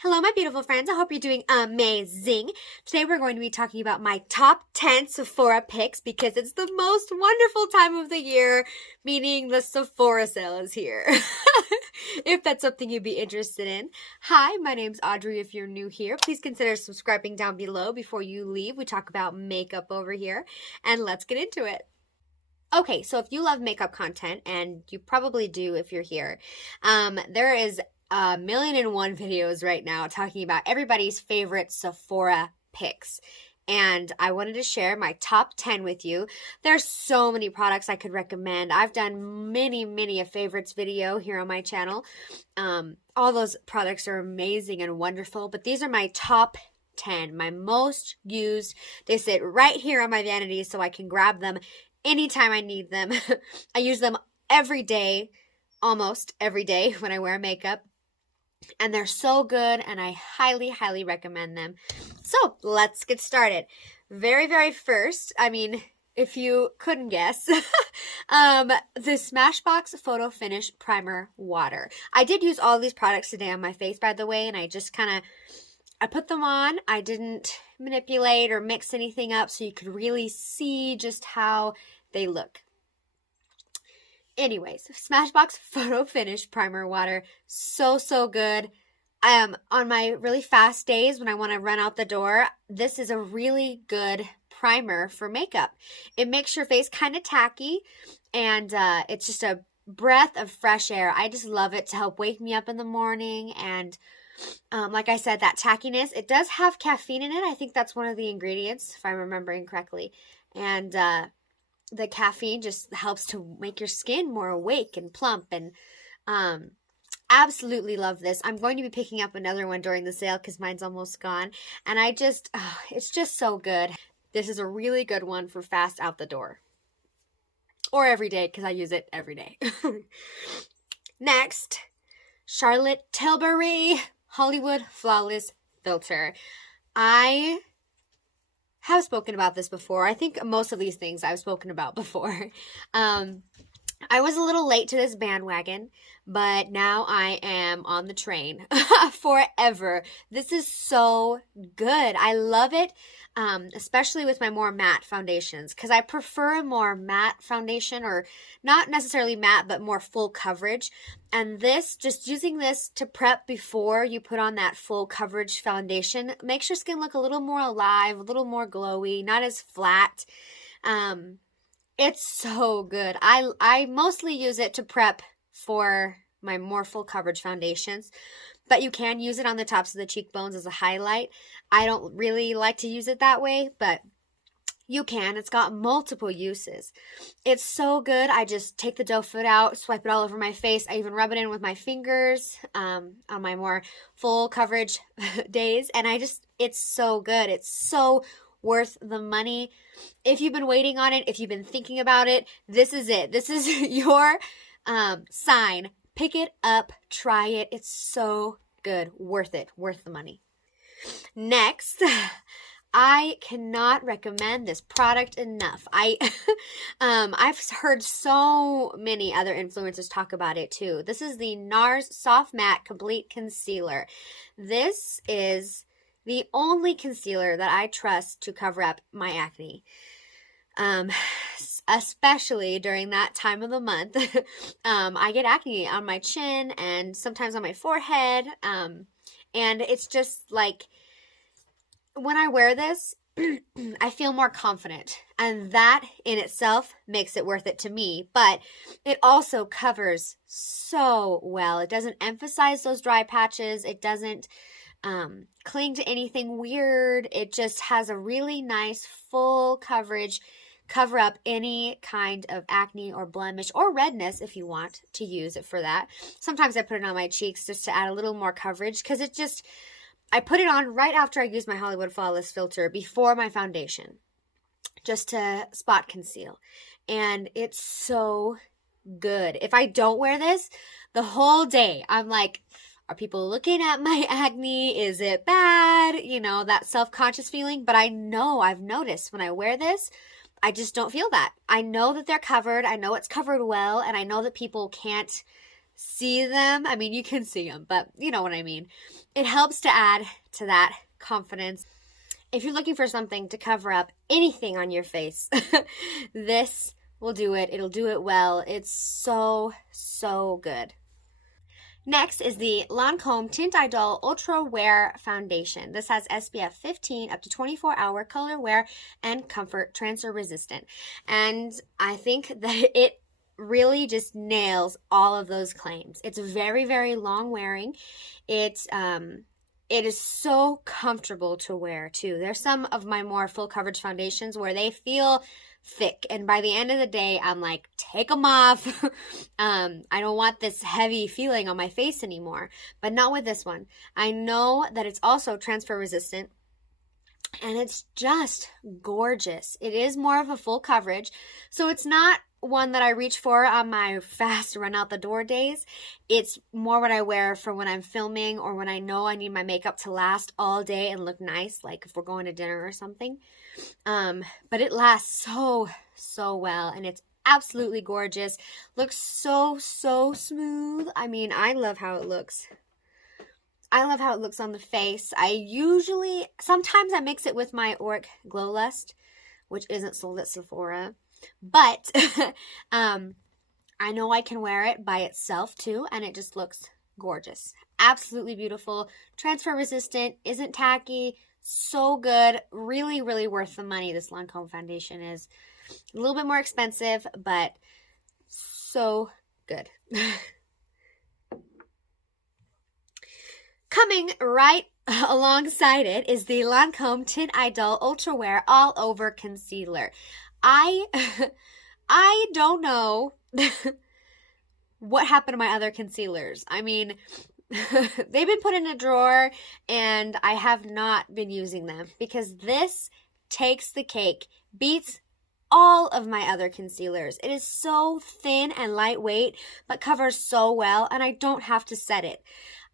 Hello, my beautiful friends. I hope you're doing amazing. Today we're going to be talking about my top 10 Sephora picks because it's the most wonderful time of the year, meaning the Sephora sale is here. If that's something you'd be interested in. Hi, my name's Audrey. If you're new here, please consider subscribing down below before you leave. We talk about makeup over here, and let's get into it. Okay, so if you love makeup content, and you probably do if you're here, there is a million and one videos right now talking about everybody's favorite Sephora picks. And I wanted to share my top 10 with you. There's so many products I could recommend. I've done many a favorites video here on my channel. All those products are amazing and wonderful, but these are my top 10, my most used. They sit right here on my vanity so I can grab them anytime I need them. I use them every day, almost every day when I wear makeup. And they're so good, and I highly recommend them. So let's get started. Very first, if you couldn't guess, the Smashbox Photo Finish Primer Water. I did use all these products today on my face, by the way, and I just I put them on. I didn't manipulate or mix anything up so you could really see just how they look. Anyways, Smashbox Photo Finish Primer Water, so good. On my really fast days when I want to run out the door, this is a really good primer for makeup. It makes your face kind of tacky, and it's just a breath of fresh air. I just love it to help wake me up in the morning, and like I said, that tackiness, it does have caffeine in it. I think that's one of the ingredients, if I'm remembering correctly, and the caffeine just helps to make your skin more awake and plump, and absolutely love this. I'm going to be picking up another one during the sale because mine's almost gone, and it's just so good. This is a really good one for fast out the door or every day because I use it every day. Next, Charlotte Tilbury Hollywood Flawless Filter. I have spoken about this before. I think most of these things I've spoken about before. I was a little late to this bandwagon, but now I am on the train forever. This is so good. I love it, especially with my more matte foundations, because I prefer a more matte foundation, or not necessarily matte, but more full coverage. And this, just using this to prep before you put on that full coverage foundation, makes your skin look a little more alive, a little more glowy, not as flat. It's so good. I mostly use it to prep for my more full coverage foundations, but you can use it on the tops of the cheekbones as a highlight. I don't really like to use it that way, but you can. It's got multiple uses. It's so good. I just take the doe foot out, swipe it all over my face. I even rub it in with my fingers on my more full coverage days, and it's so good. It's so worth the money. If you've been waiting on it, if you've been thinking about it, this is it. This is your sign. Pick it up, try it. It's so good. Worth it. Worth the money. Next, I cannot recommend this product enough. I've heard so many other influencers talk about it too. This is the NARS Soft Matte Complete Concealer. This is the only concealer that I trust to cover up my acne, especially during that time of the month. I get acne on my chin and sometimes on my forehead, and it's just like, when I wear this, I feel more confident, and that in itself makes it worth it to me, but it also covers so well. It doesn't emphasize those dry patches. It doesn't cling to anything weird. It just has a really nice full coverage, cover up any kind of acne or blemish or redness if you want to use it for that. Sometimes I put it on my cheeks just to add a little more coverage, because I put it on right after I use my Hollywood Flawless filter before my foundation, just to spot conceal. And it's so good. If I don't wear this the whole day, I'm like, are people looking at my acne? Is it bad? You know, that self-conscious feeling. But I know, I've noticed when I wear this, I just don't feel that. I know that they're covered. I know it's covered well. And I know that people can't see them. I mean, you can see them, but you know what I mean. It helps to add to that confidence. If you're looking for something to cover up anything on your face, this will do it. It'll do it well. It's so, so good. Next is the Lancome Tint Idol Ultra Wear Foundation. This has SPF 15, up to 24-hour color wear, and comfort transfer resistant. And I think that it really just nails all of those claims. It's very, very long wearing. It is so comfortable to wear too. There's some of my more full coverage foundations where they feel thick, and by the end of the day I'm like, take them off. I don't want this heavy feeling on my face anymore, but not with this one. I know that it's also transfer resistant, and it's just gorgeous. It is more of a full coverage, so it's not one that I reach for on my fast run out the door days. It's more what I wear for when I'm filming or when I know I need my makeup to last all day and look nice, like if we're going to dinner or something. But it lasts so well, and it's absolutely gorgeous. Looks so smooth. I mean, I love how it looks. I love how it looks on the face. Sometimes I mix it with my Auric Glow Lust, which isn't sold at Sephora. But I know I can wear it by itself too, and it just looks gorgeous. Absolutely beautiful. Transfer resistant, isn't tacky, so good. Really, really worth the money. This Lancome foundation is a little bit more expensive, but so good. Coming right alongside it is the Lancome Tint Idol Ultra Wear All Over Concealer. I don't know what happened to my other concealers. I mean, they've been put in a drawer, and I have not been using them because this takes the cake, beats all of my other concealers. It is so thin and lightweight, but covers so well, and I don't have to set it.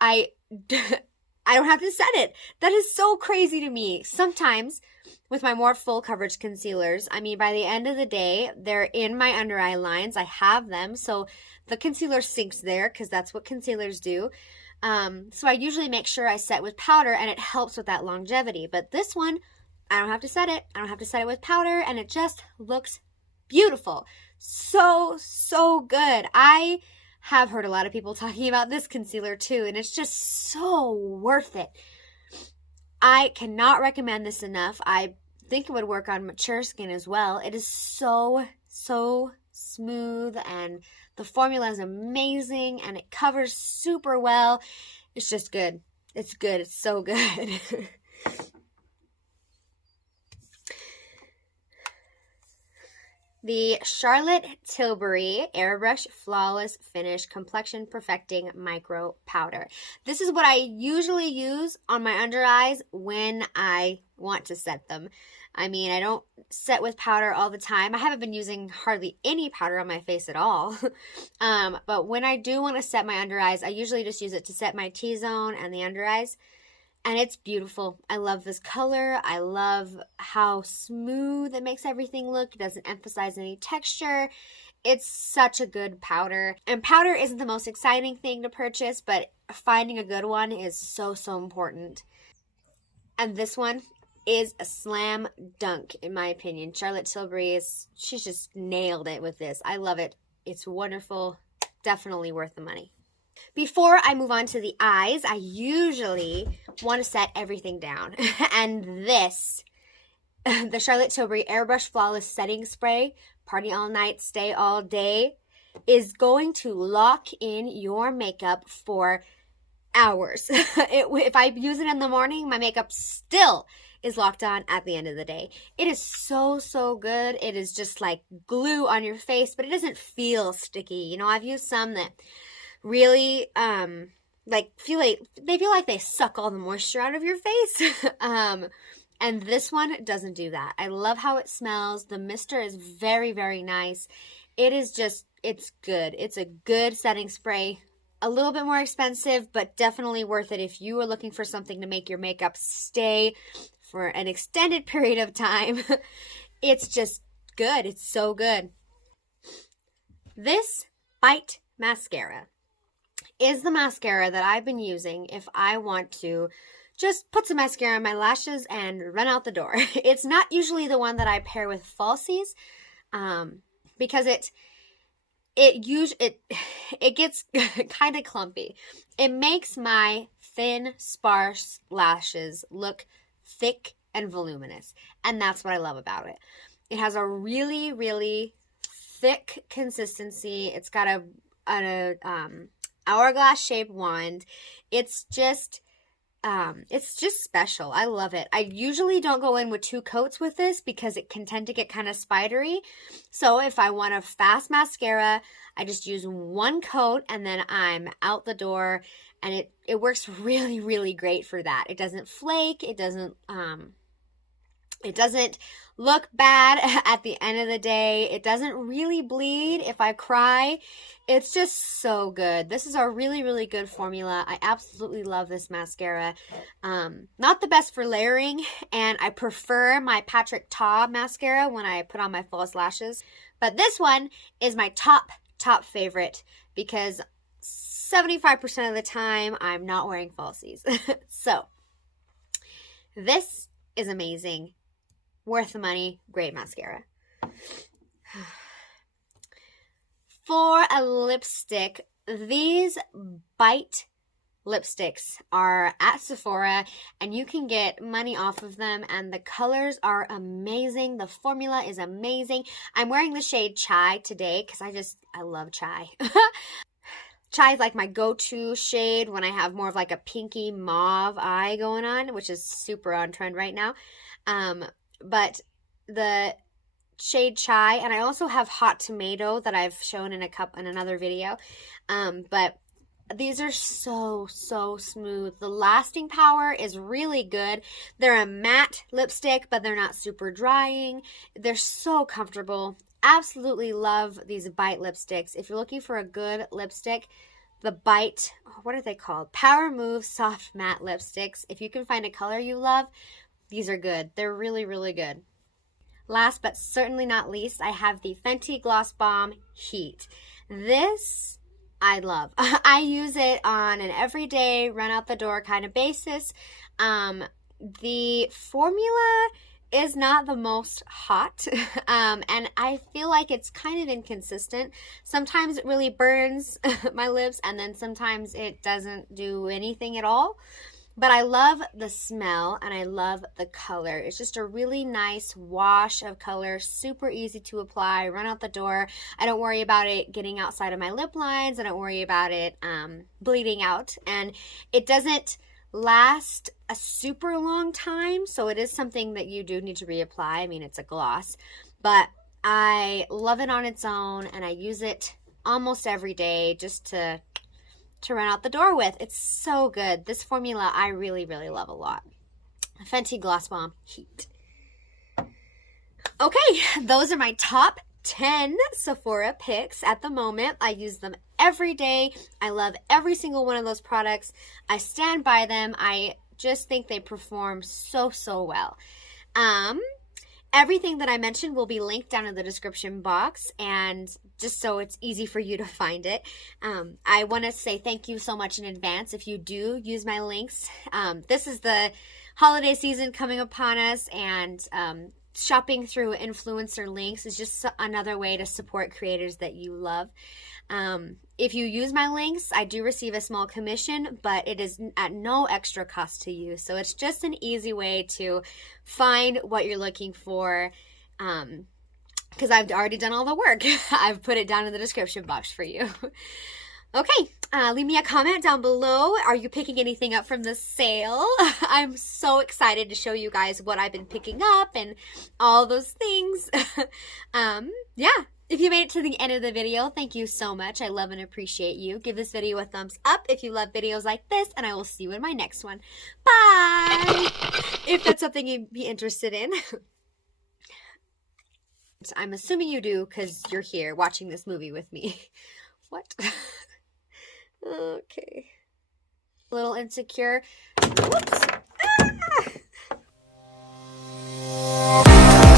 I don't have to set it. That is so crazy to me. Sometimes with my more full coverage concealers, I mean, by the end of the day, they're in my under eye lines. I have them, so the concealer sinks there because that's what concealers do. So I usually make sure I set with powder, and it helps with that longevity. But this one, I don't have to set it. I don't have to set it with powder, and it just looks beautiful. So good. I have heard a lot of people talking about this concealer too, and it's just so worth it. I cannot recommend this enough. I think it would work on mature skin as well. It is so smooth, and the formula is amazing, and it covers super well. It's just good. It's good. It's so good. The Charlotte Tilbury Airbrush Flawless Finish Complexion Perfecting Micro Powder. This is what I usually use on my under eyes when I want to set them. I mean, I don't set with powder all the time. I haven't been using hardly any powder on my face at all. But when I do want to set my under eyes, I usually just use it to set my T-zone and the under eyes. And it's beautiful. I love this color. I love how smooth it makes everything look. It doesn't emphasize any texture. It's such a good powder. And powder isn't the most exciting thing to purchase, but finding a good one is so important. And this one is a slam dunk, in my opinion. Charlotte Tilbury she's just nailed it with this. I love it. It's wonderful. Definitely worth the money. Before I move on to the eyes, I usually want to set everything down. And this, the Charlotte Tilbury Airbrush Flawless Setting Spray, Party All Night, Stay All Day, is going to lock in your makeup for hours. If I use it in the morning, my makeup still is locked on at the end of the day. It is so good. It is just like glue on your face, but it doesn't feel sticky. You know, I've used some that really feel like they suck all the moisture out of your face. And this one doesn't do that. I love how it smells. The mister is very nice. It is just, it's good. It's a good setting spray. A little bit more expensive, but definitely worth it if you are looking for something to make your makeup stay for an extended period of time. It's just good. It's so good. This Bite Mascara. is the mascara that I've been using if I want to just put some mascara on my lashes and run out the door. It's not usually the one that I pair with falsies, because it gets kind of clumpy. It makes my thin, sparse lashes look thick and voluminous, and that's what I love about it. It has a really, really thick consistency. It's got a hourglass shaped wand. It's just special. I love it. I usually don't go in with 2 coats with this because it can tend to get kind of spidery. So if I want a fast mascara, I just use 1 coat and then I'm out the door, and it works really, really great for that. It doesn't flake. It doesn't look bad at the end of the day. It doesn't really bleed if I cry. It's just so good. This is a really, really good formula. I absolutely love this mascara. Not the best for layering, and I prefer my Patrick Ta mascara when I put on my false lashes. But this one is my top favorite because 75% of the time I'm not wearing falsies. So this is amazing. Worth the money. Great mascara. For a lipstick, these Bite lipsticks are at Sephora, and you can get money off of them, and the colors are amazing. The formula is amazing. I'm wearing the shade Chai today because I love Chai. Chai is like my go-to shade when I have more of like a pinky mauve eye going on, which is super on trend right now. But the shade Chai, and I also have Hot Tomato that I've shown in another video. But these are so smooth. The lasting power is really good. They're a matte lipstick, but they're not super drying. They're so comfortable. Absolutely love these Bite lipsticks. If you're looking for a good lipstick, the Bite, what are they called? Power Move Soft Matte Lipsticks. If you can find a color you love, these are good. They're really, really good. Last but certainly not least, I have the Fenty Gloss Bomb Heat. This I love. I use it on an everyday, run out the door kind of basis. The formula is not the most hot, and I feel like it's kind of inconsistent. Sometimes it really burns my lips, and then sometimes it doesn't do anything at all. But I love the smell, and I love the color. It's just a really nice wash of color, super easy to apply, run out the door. I don't worry about it getting outside of my lip lines. I don't worry about it bleeding out. And it doesn't last a super long time, so it is something that you do need to reapply. I mean, it's a gloss. But I love it on its own, and I use it almost every day just to run out the door with. It's so good. This formula I really, really love a lot. Fenty Gloss Bomb Heat. Okay, those are my top 10 Sephora picks at the moment. I use them every day. I love every single one of those products. I stand by them. I just think they perform so well. Everything that I mentioned will be linked down in the description box, and just so it's easy for you to find it. I want to say thank you so much in advance if you do use my links. This is the holiday season coming upon us, and shopping through influencer links is just another way to support creators that you love. If you use my links, I do receive a small commission, but it is at no extra cost to you. So it's just an easy way to find what you're looking for, because I've already done all the work. I've put it down in the description box for you. Okay, leave me a comment down below. Are you picking anything up from the sale? I'm so excited to show you guys what I've been picking up and all those things. Yeah. If you made it to the end of the video, thank you so much. I love and appreciate you. Give this video a thumbs up if you love videos like this, and I will see you in my next one. Bye! If that's something you'd be interested in. I'm assuming you do because you're here watching this movie with me. What? Okay. A little insecure. Whoops. Ah!